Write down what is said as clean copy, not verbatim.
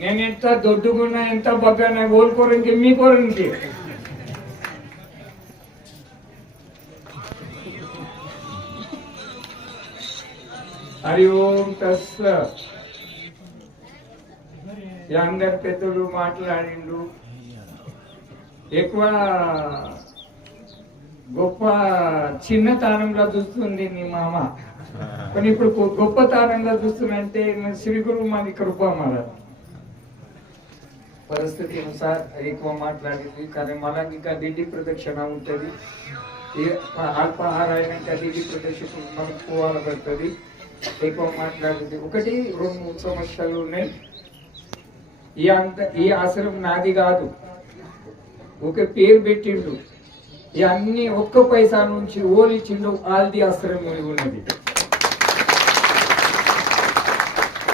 నేను ఎంత దొడ్డుకున్నా ఎంత బగ్గానా కోరుకోరండి మీ కోరండి హరి ఓం తస్సత్. అందరు పెద్దలు మాట్లాడిండు. ఎక్కువ గొప్ప చిన్నతనంలో చూస్తుంది నీ మామ, కానీ ఇప్పుడు గొప్పతనంగా చూస్తుందంటే శ్రీ గురువు మాది కృప మన పరిస్థితి అనుసార్ ఎక్కువ మాట్లాడింది. కానీ మళ్ళీ ఇంకా దిడ్డి ప్రదక్షిణ ఉంటుంది, అల్పాహార అయినాక దిడ్డి ప్రదక్షిణ మనకు పోవాలి పడుతుంది. ఎక్కువ మాట్లాడింది. ఒకటి రెండు సమస్యలు ఉన్నాయి. ఈ ఆశ్రమం నాది కాదు, ఒక పేరు పెట్టిండు. ఇవన్నీ ఒక్క పైసా నుంచి ఓలిచ్చిండు ఆల్ది ఆశ్రమం ఉన్నది.